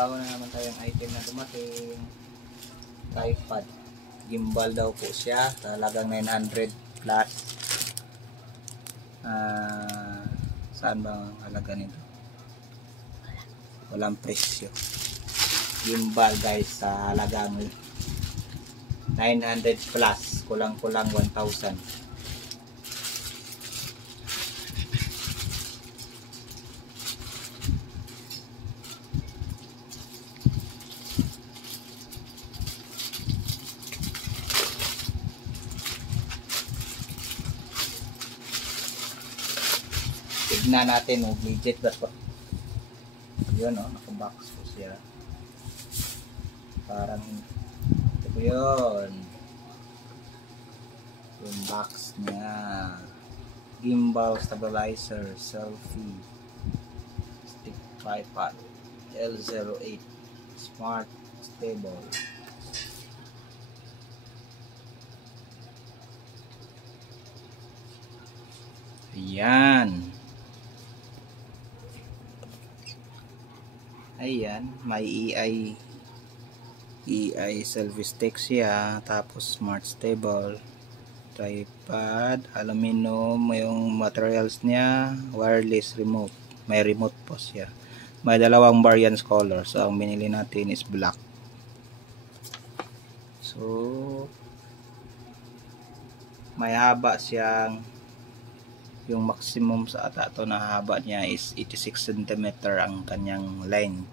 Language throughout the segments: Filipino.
Bago na naman tayong item na dumating. Tripod. Gimbal daw po siya. Talagang 900 plus. Saan ba ang halaga nito? Walang presyo. Gimbal guys sa halagang 900 plus. Kulang-kulang 1,000. Tignan natin legit ba po. Yun nakabox po siya. Parang ito po yun. Yung box niya. Gimbal stabilizer selfie stick tripod L08 smart stable. Ayan, may EI selfie stick siya, tapos smart stable, tripod, aluminum yung materials niya, wireless remote, may remote po siya, may dalawang variants color. So ang binili natin is black. So may haba siyang, yung maximum sa ata na haba niya is 86 cm ang kanyang length.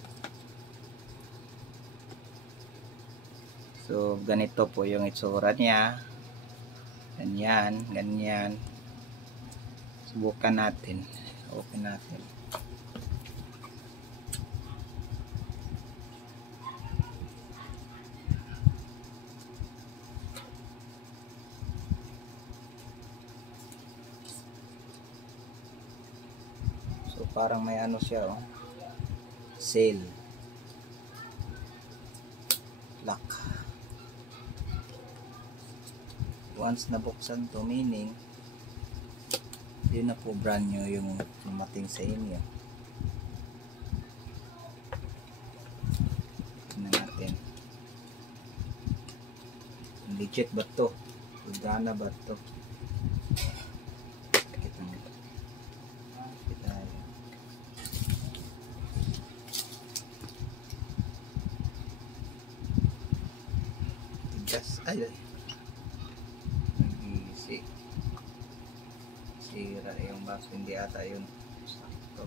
So ganito po yung itsura niya. Ganyan. Subukan natin. Open natin. So parang may siya sale lock. Once nabuksan to, meaning yun na po brand new yung dumating sa inyo. Tingnan natin legit ba to, gana ba to. Ay, sira yung box, hindi ata yun sakto.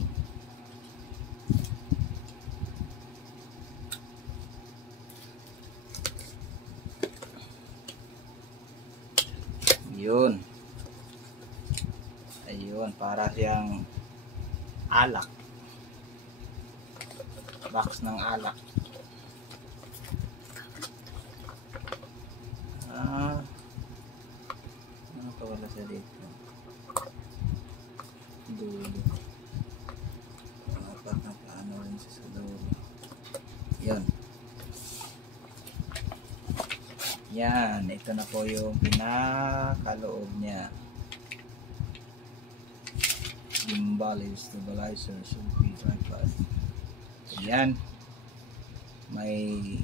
Ayun, para siyang alak, box ng alak. Ano pa wala sa dito? Dulo. Dapat na paano rin sa dulo. Yan. Ito na po yung pinakaloob niya. Gimbal stabilizer selfie tripod. Yan. May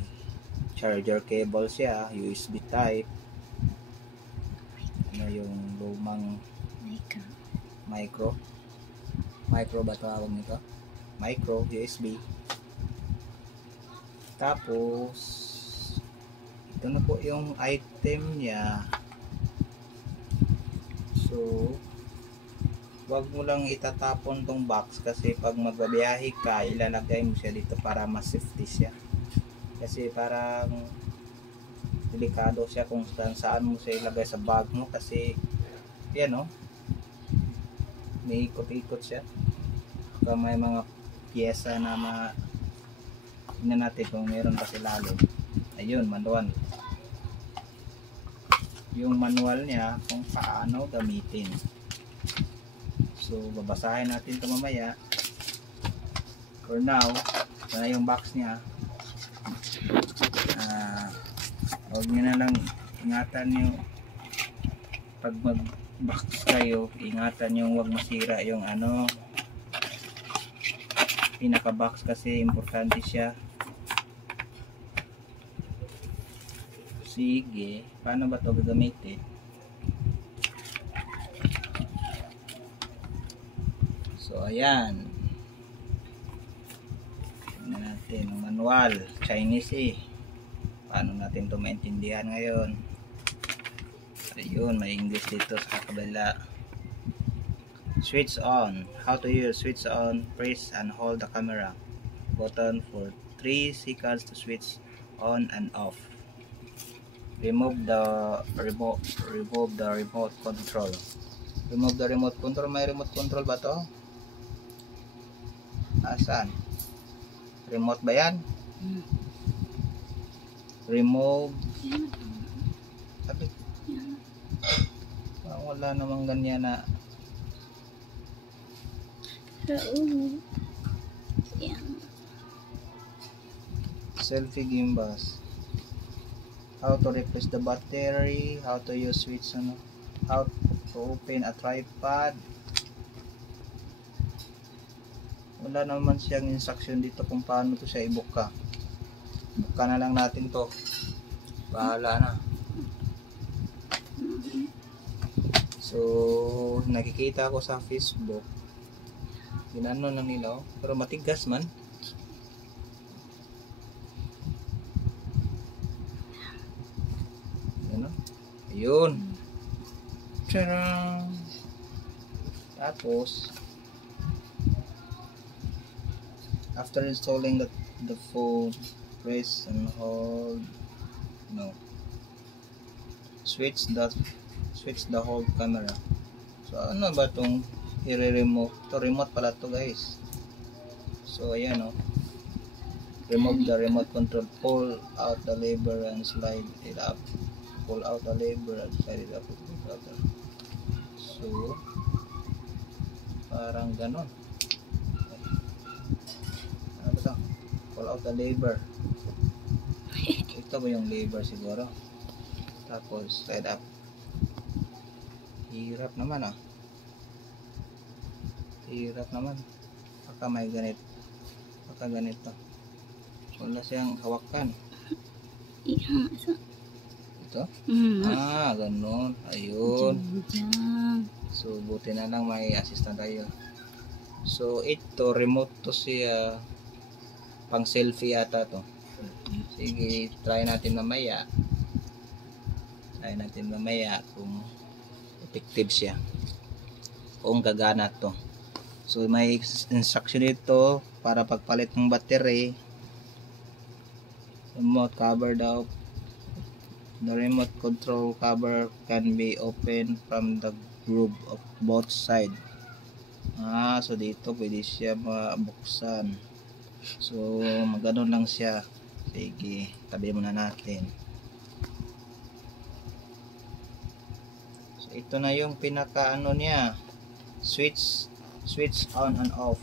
charger cable siya, USB type. Yung lumang micro ba tawag nito? Micro USB. Tapos ito na po yung item niya. So wag mo lang itatapon tong box, kasi pag magbabiyahe ka, ilalagay mo siya dito para mas safety siya. Kasi parang delikado siya kung saan mo siya ilagay sa bag mo, kasi yan may ikot-ikot siya. Kaya may mga pyesa na tingnan natin kung meron pa sila lalo. Ayun, manual. Yung manual niya kung paano gamitin. So babasahin natin ito mamaya. For now, ito na yung box niya. Huwag nyo na lang ingatan nyo pag mag-box kayo, ingatan nyo huwag masira yung pinaka box, kasi importante siya. Sige, paano ba ito gagamitin? So, ayan. Tingnan natin ang manual. Chinese eh. Paano natin ito maintindihan ngayon? Ayun, may English dito sa kabila. Switch on. How to use switch on. Press and hold the camera button for 3 seconds to switch on and off. Remove the remote control. Remove the remote control. May remote control ba to? Asan? Remote ba yan? Remove. Sabi. Wala namang ganyan na. Selfie gimbals. How to replace the battery. How to use switch on. How to open a tripod. Wala naman siyang instruction dito kung paano to siya ibuka. Buka na lang natin to. Bahala na. So, nakikita ko sa Facebook. Ginano na nila, pero matigas man. Ano? Ayun. Tcharam! Tapos, after installing the phone, press and hold. No. Switch the hold camera. So ano ba tong i-remove? To remote pala to, guys. So ayan oh. Remove the remote control. Pull out the lever and slide it up. Pull out the lever and slide it up. So parang ganon. Pull out the lever. Ito ba yung lever siguro? Tapos slide up. Hirap naman ah. Hirap naman. Baka may ganito. Baka ganito. Wala siyang hawakan. Ito? Ah, ganun. Ayun. So buti na lang may assistant tayo. So ito remote to siya. Pang selfie ata to. Sige, try natin mamaya. Kung effective siya. Kung gagana to. So may instruction dito para pagpalit ng battery. Remote cover daw. The remote control cover can be opened from the groove of both side. Ah, so dito pwede siya mabuksan. So magano lang siya. Sige, tabi muna natin. So ito na yung pinaka ano niya. Switch on and off.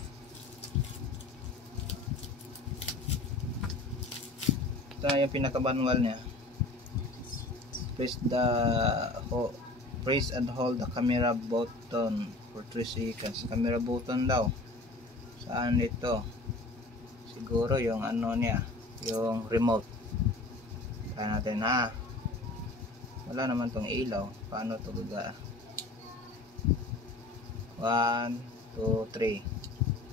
Ito na yung pinaka manual niya. Press and hold the camera button for 3 seconds. Camera button daw. Saan ito? Siguro yung ano niya, yung remote. Kaya natin wala naman tong ilaw. Paano to gaga? 1, 2, 3.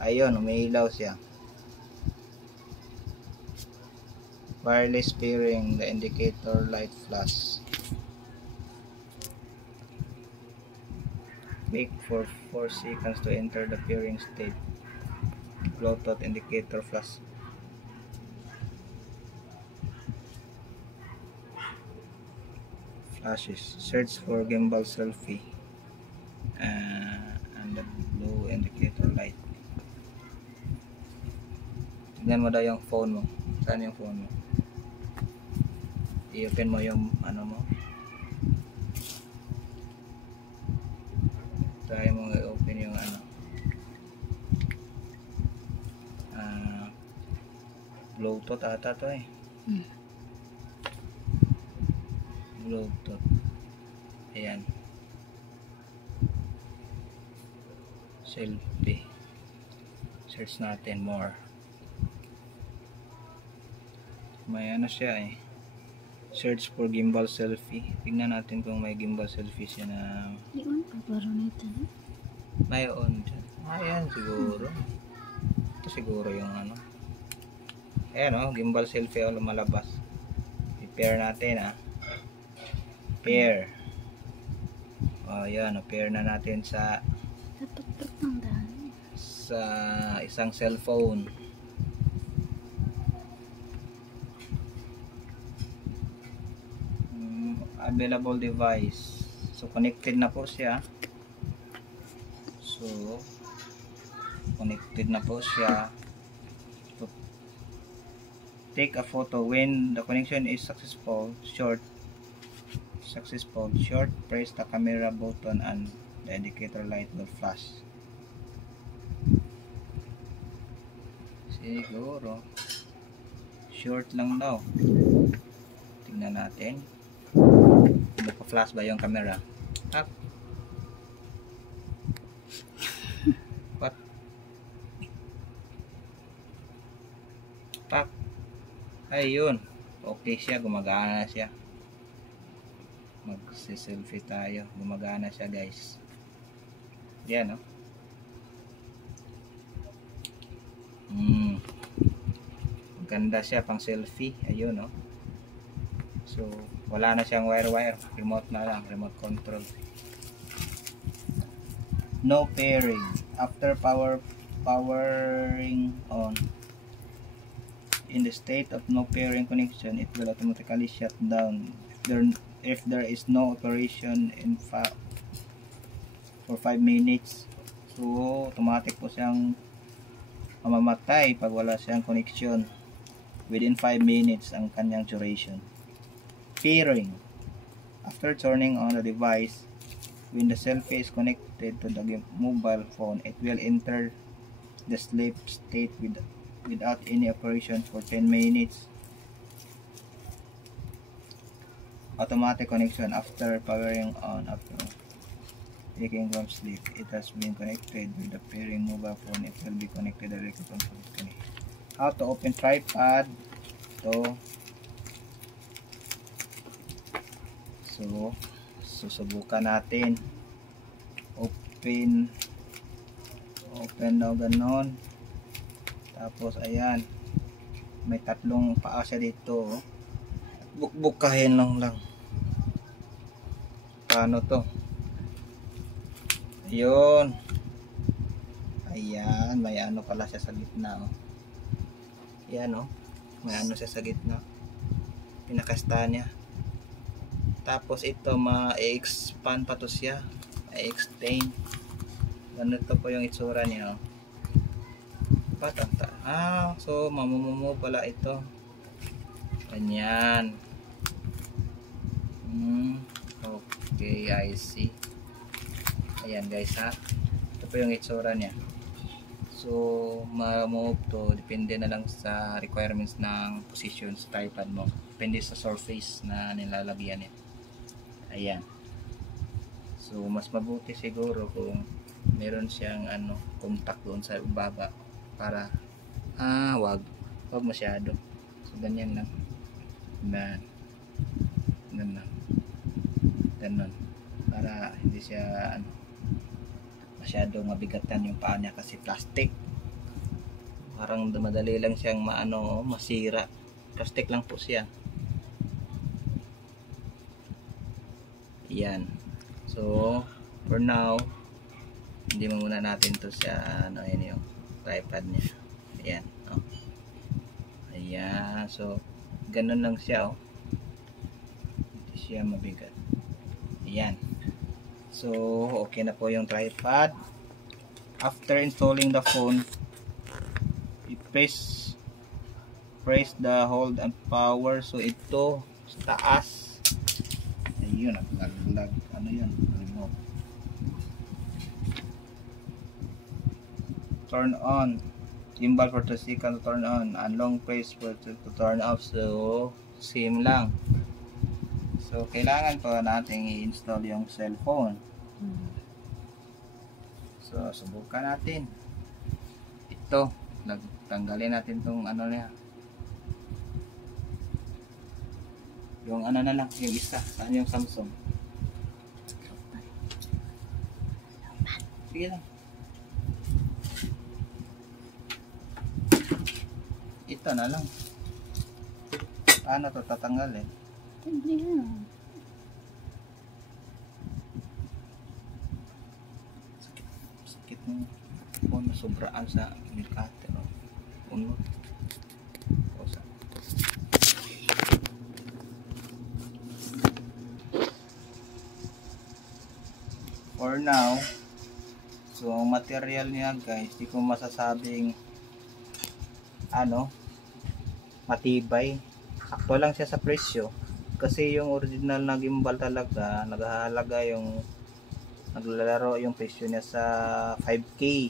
Ayun, umiilaw siya. Wireless pairing, the indicator light flash. Wait for 4 seconds to enter the pairing state. Bluetooth indicator flash. Flashes. Search for gimbal selfie. And the blue indicator light. Tignan mo daw yung phone mo. Saan yung phone mo? I-open mo yung ano mo. Try mo i-open yung ano. Bluetooth ata to eh. Bluetooth. Ayan. Selfie. Search natin more. May ano siya eh. Search for gimbal selfie. Tingnan natin kung may gimbal selfie siya na Iyon pa baro nito. mayroon dyan. Ayan siguro. Ito siguro yung ano. Ayan o, gimbal selfie o lumalabas. I-pair natin Pair. O yan, pair na natin sa Dapat ang dami. sa isang cellphone. Available device. So connected na po siya. So connected na po siya. So, take a photo when the connection is successful. Short, press the camera button and the indicator light will flash. Siguro short lang daw. Tingnan natin. Naka-flash ba yung camera? Tap. What? Tap. Ayun. Okay siya, gumagana siya. Mag-selfie tayo. Gumagana siya, guys. Yan, no? Maganda siya pang selfie. Ayun, no? So, wala na siyang wire. Remote na lang. Remote control. No pairing. After powering on. In the state of no pairing connection, it will automatically shut down. If there is no operation for 5 minutes. So, automatic po siyang mamamatay pag wala siyang connection. Within 5 minutes ang kanyang duration. Pairing. After turning on the device, when the selfie is connected to the mobile phone, it will enter the sleep state without any operation for 10 minutes. Automatic connection after powering on. After waking from sleep, it has been connected with the pairing mobile phone. It will be connected directly from the phone. How to open tripod? So, susubukan natin. Open daw ganon. Tapos ayan, may tatlong paa siya dito. Bukbukahin lang. Paano to? Ayun. Ayan, may ano pala siya sa gitna. Ayan, may ano siya sa gitna. Pinakasta niya. Tapos ito ma-expand pa to siya, ma-extend. Ganito po yung itsura niya. Patanta. So mamumumo pala ito. Ganyan. Okay, I see. Ayan guys Ito po yung itsura niya. So ma-move to, depende na lang sa requirements ng position sa tripod mo. Depende sa surface na nilalagyan niya. Ayan. So mas mabuti siguro kung meron siyang contact doon sa baba para wag masyado. So ganyan lang. Ganun. Para hindi siya masyadong mabigatan yung paa niya kasi plastic. Parang madali lang siyang masira. Plastic lang po siya. Yan. So, for now, hindi muna natin to sa yun yung tripod niya. Ayan. Ayan. So, ganun lang siya. Hindi siya mabigat. Ayan. So, okay na po yung tripod. After installing the phone, press the hold and power. So, ito sa taas. Ayun, naglag. Ano yan? Remote. Turn on. Gimbal for 2 seconds to turn on. And long press for to turn off. So, same lang. So, kailangan pa natin i-install yung cellphone. So, subukan natin. Ito. Tanggalin natin tong niya. Yung ano na lang, yung isa. Saan yung Samsung? Sige lang. Ito na lang. Paano to tatanggalin? Hindi yan. Sakit mo. Kung sobraan sa indikator. Uno. Kosa. For now, so ang material niya guys, di ko masasabing ano, matibay. Sakto lang siya sa presyo. Kasi yung original na gimbal talaga, naghahalaga yung naglalaro yung presyo niya sa 5K.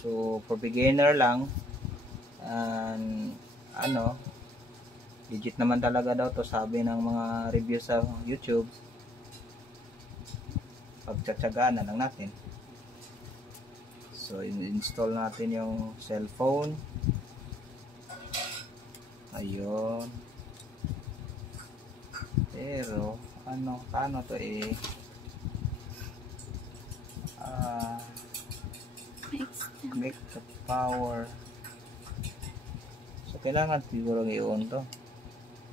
So for beginner lang, and ano, legit naman talaga daw to sabi ng mga review sa YouTube. Pagtsatsagaan na lang natin. So install natin yung cellphone. Ayun. Pero ano, paano to make the power. So kailangan siguro i-on to.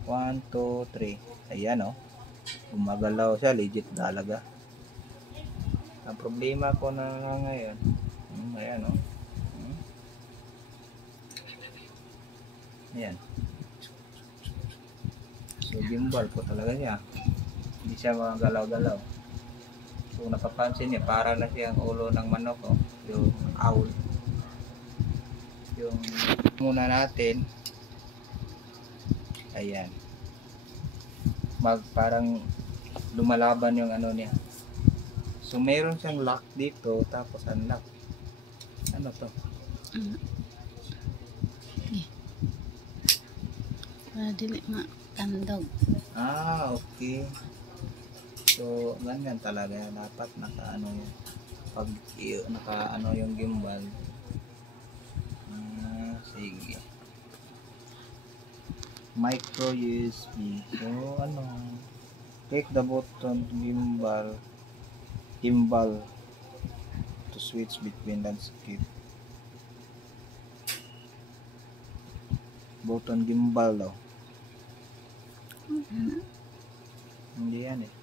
1, 2, 3. Ayan oh. Gumagalaw siya, legit talaga. Ang problema ko na ngayon, ayan oh. Ayan. So gimbal po talaga siya. Hindi siya magalaw-galaw. So napapansin niya, para na siyang ulo ng manok oh. Yung owl. Yung muna natin. Ayan. Parang lumalaban yung ano niya. So meron siyang lock dito, tapos unlock. Ano to? Para dili matandog. Ah, okay. So ganyan talaga dapat naka-ano yan. Pag naka-ano yung gimbal. Sige. Micro USB. So ano? Click the button gimbal to switch between landscape. Button gimbal daw. Hindi yan eh.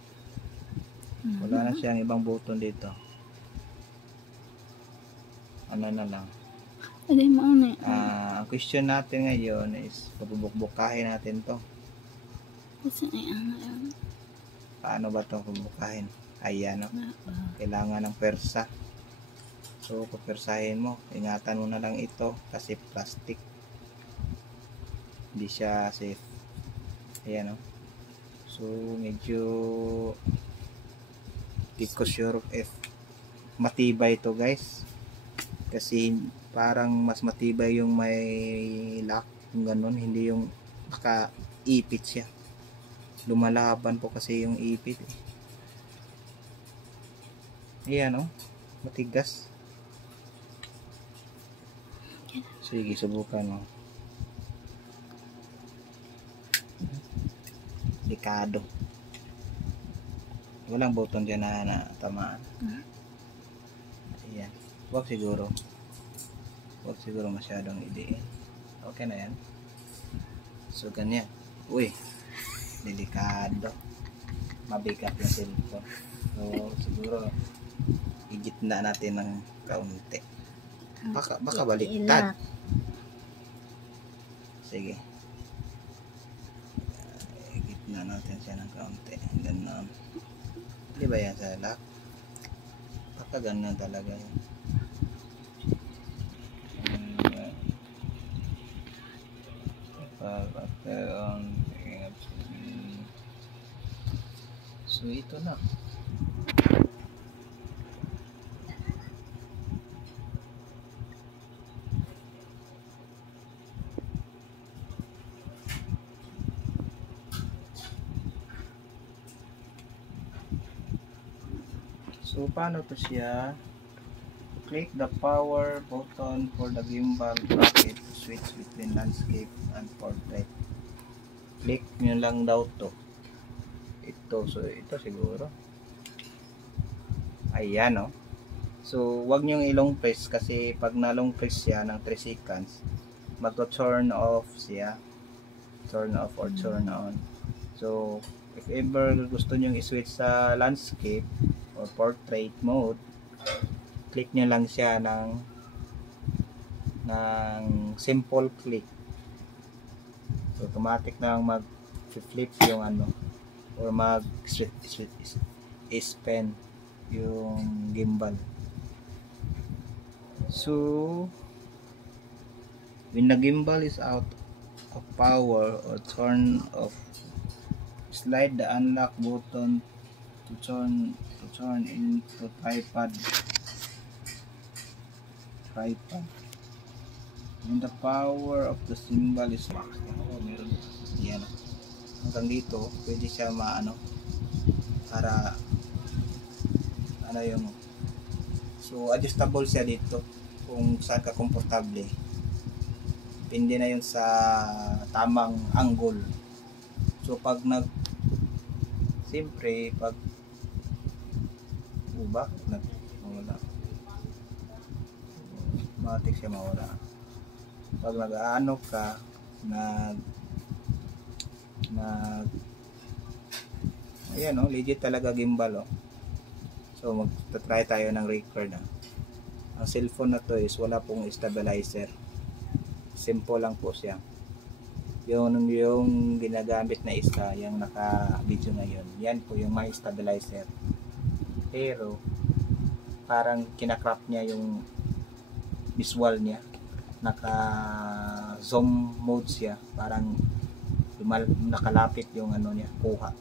Wala na siyang ibang button dito. Ano na lang. Hindi mo ano eh. Ang question natin ngayon is pabubukbukahin natin to. Kasi ay ano yun. Paano ba to pabukbukahin? Ayan o. Kailangan ng persa. So papersahin mo. Ingatan mo na lang ito kasi plastic. Hindi siya safe. Ayan o. So medyo di ko sure if matibay to guys. Kasi parang mas matibay yung may lock. Yung ganun. Hindi yung naka-ipit siya. Lumalaban po kasi yung ipit eh. Ayan o. Matigas. Sige, subukan mo. Delikado. Walang button dyan na tamaan. Ayan. Huwag siguro masyadong idiin. Okay na yan. So ganyan. Uy, delikado. Mabigat yung cellphone. So siguro igitna natin ng kaunti. Baka baliktad. Sige. Igitna natin siya ng kaunti. Ganun. Di ba yan sa lock? Baka ganun talaga yan. So ito na. So paano to siya? Click the power button for the gimbal bracket to switch between landscape and portrait. Click nyo lang daw to. Ito, so ito siguro. Ayan, oh. So, wag nyo ilong press kasi pag na-long press siya ng 3 seconds, magto-turn off siya. Turn off or turn on. So, if ever gusto nyo i-switch sa landscape or portrait mode, click nyo lang siya ng simple click. So, automatic na mag-flip yung ano or mag-spin yung gimbal. So, when the gimbal is out of power or turn off, slide the unlock button to turn into tripod. When the power of the gimbal is max. Oh, meron. Yan. Hanggang dito, pwede siya maano para ano yung, so adjustable siya dito kung saan ka komportable. Depende na yun sa tamang angle. So pag siyempre pag mawala, automatic siya mawala. Pag nag-aano ka ayan, oh, legit talaga gimbal, oh. So magta-try tayo ng record, ah. Ang cellphone na to is wala pong stabilizer. Simple lang po siya. Yung ginagamit na isa, yung naka-video ngayon, yan po yung may stabilizer. Pero parang kinakrap niya yung visual niya. Naka-zoom mode siya. Parang nakalapit yung ano niya, kuha.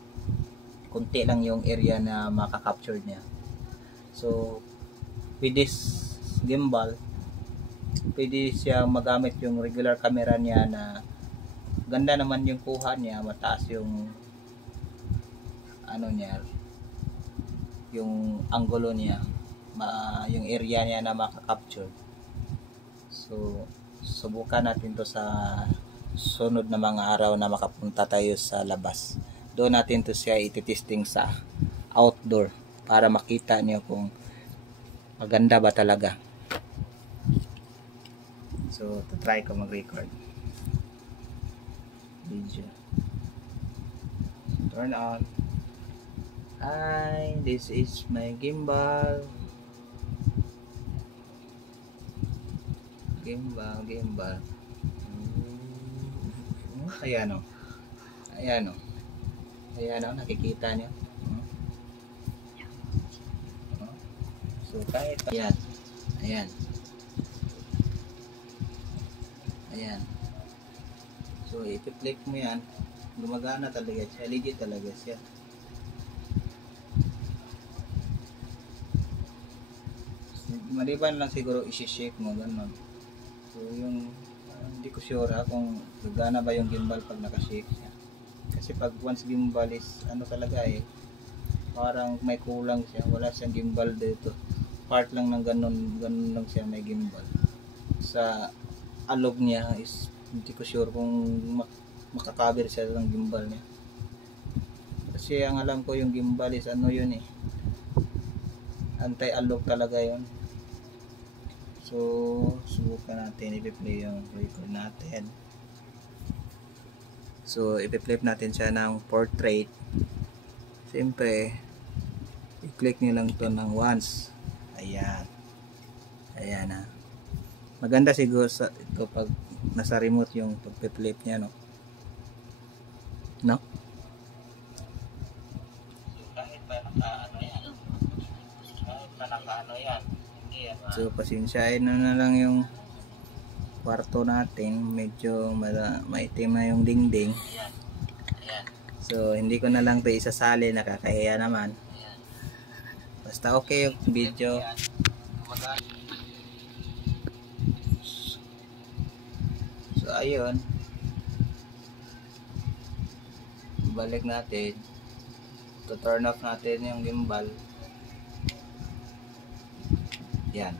Kunti lang yung area na maka-capture niya. So, with this gimbal, pwede siya magamit yung regular camera niya na ganda naman yung kuha niya, mataas yung ano niya, yung angulo niya, yung area niya na maka-capture. So, subukan natin to sa sunod na mga araw na makapunta tayo sa labas. Doon natin to siya ititesting sa outdoor para makita niyo kung maganda ba talaga. So, try ko mag-record video. Turn on. Hi, this is my gimbal. Gimbal. Ayan, oh. Ayan, oh, nakikita niyo. So, kahit ayan. So, i-flip mo yan, gumagana talaga siya, legit talaga siya. Maliban lang siguro isi-shake mo, ganun. So, yung hindi ko sure kung gagana ba yung gimbal pag nakashake siya. Kasi pag once gimbal is ano talaga parang may kulang siya, wala siyang gimbal dito. Part lang ng ganun lang siya may gimbal. Sa alog niya is hindi ko sure kung makakaber siya ng gimbal niya. Kasi ang alam ko yung gimbal is ano yun anti-alog talaga yun. So, subukan natin i-play yung record natin. So, i-flip natin siya ng portrait. Siyempre, i-click nyo lang to ng once. Ayan na. Maganda siguro sa ito pag nasa remote yung pag-flip niya, no? Kahit pa naka-ano yan. So, pasensyahin na lang yung kwarto natin. Medyo maitim na yung dingding. So, hindi ko na lang ito isasali. Nakakahiya naman. Basta okay yung video. So, ayun. Balik natin. To turn off natin yung gimbal. Yan.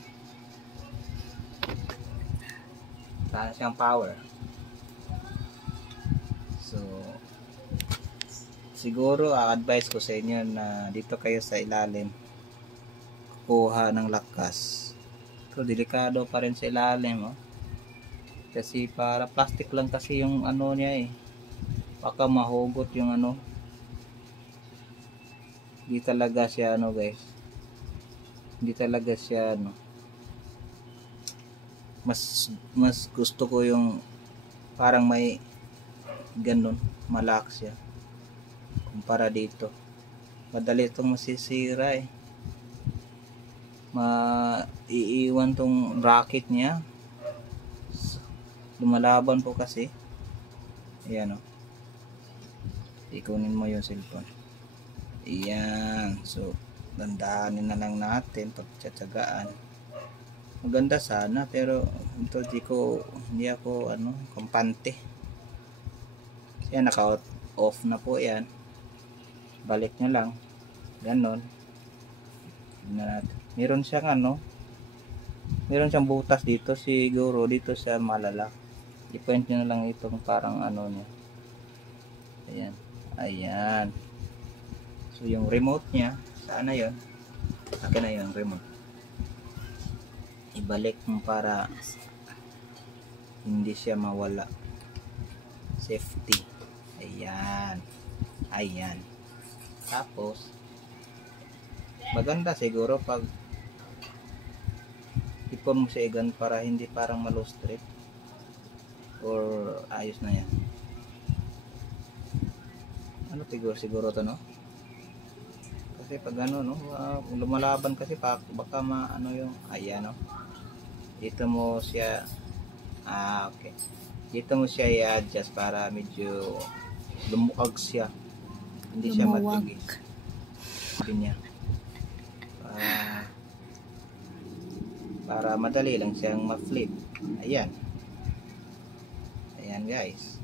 Saan siyang power. So, siguro advice ko sa inyo na dito kayo sa ilalim kuha ng lakas. So delikado pa rin sa ilalim, oh. Kasi para plastic lang kasi yung ano niya eh. Baka mahugot yung ano. Hindi talaga siya ano guys. Hindi talaga siya ano. Mas gusto ko yung parang may ganun, malak siya. Kumpara dito. Madali itong masisira eh. Iiwan tong bracket niya. Lumalaban po kasi. Ayan o. Ikunin mo yung cellphone. Ayan. So, dandahanin na lang natin pagtsatsagaan. Maganda sana pero ito hindi ako ano, kampante. Yan, naka-off na po yan. Balik nyo lang. Ganon. Tignan natin. Meron siyang ano, meron siyang butas dito, siguro dito siya malala. I-point nyo na lang itong parang ano niya. Ayan. Ayan. So yung remote niya, saan na yun? Akin na yung remote. Ibalik mo para hindi siya mawala. Safety. Ayan. Ayan. Tapos maganda siguro pag ipon mo sa igan para hindi parang malustrate, or ayos na yan. Ano siguro to, no? Kasi pag ano, no, lumalaban kasi baka ano yung ayan, no. Dito mo siya okay. Dito mo siya i-adjust para medyo lumukag siya. Hindi siya matigis. Sabi niya. Para madali lang siyang ma-flip. Ayan. Ayan guys.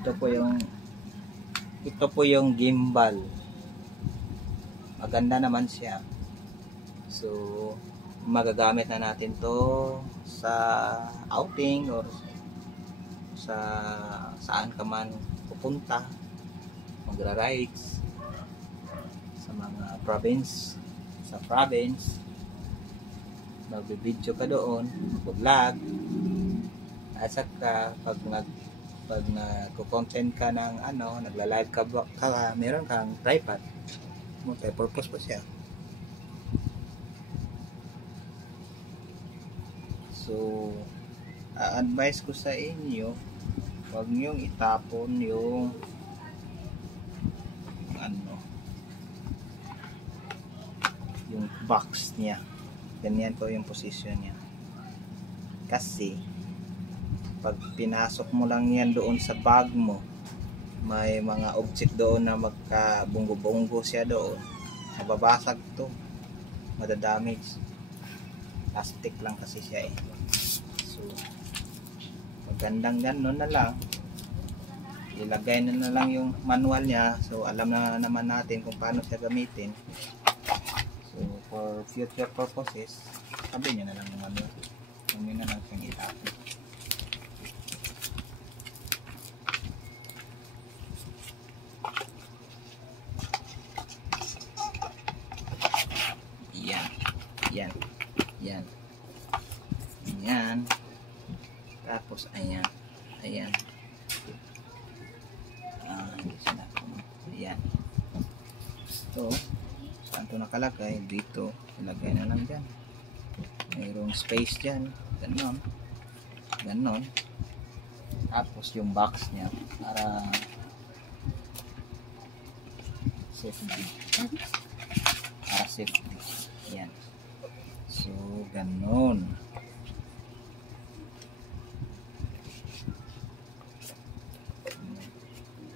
Ito po yung gimbal. Maganda naman siya. So, magagamit na natin to sa outing or sa saan ka man pupunta, magra-rides sa mga province, magbi-video ka doon, mag-vlog, at saka pag nagko-content ka ng ano, nagla-live ka, meron kang tripod, multi-purpose pa siya. So, advice ko sa inyo, huwag niyong itapon yung ano, yung box niya. Ganyan po yung position niya. Kasi pag pinasok mo lang yan doon sa bag mo, may mga object doon na magkabunggo-bunggo siya doon, mababasag to, madadamage. Plastic lang kasi siya eh. So magandang ganon na lang, ilagay na lang yung manual niya. So alam na naman natin kung paano siya gamitin. So for future purposes, sabi niya na lang yung manual, huwag na lang siyang itapon. Yan. Tapos ayan. Ayan. Ayan. So, saan ito nakalagay? Dito. Ilagay na lang dyan. Mayroong space dyan. Ganon. Ganon. Tapos yung box niya para safety. Para safety. Ayan. So, ganon.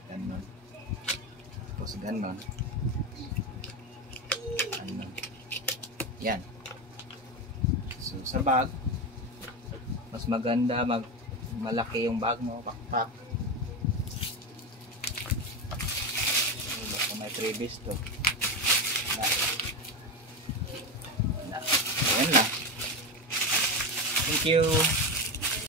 Ganon. Tapos ganon. Ganon. Yan. So, sa bag, mas maganda malaki yung bag mo, backpack. May previous to. Ayan na. Thank you.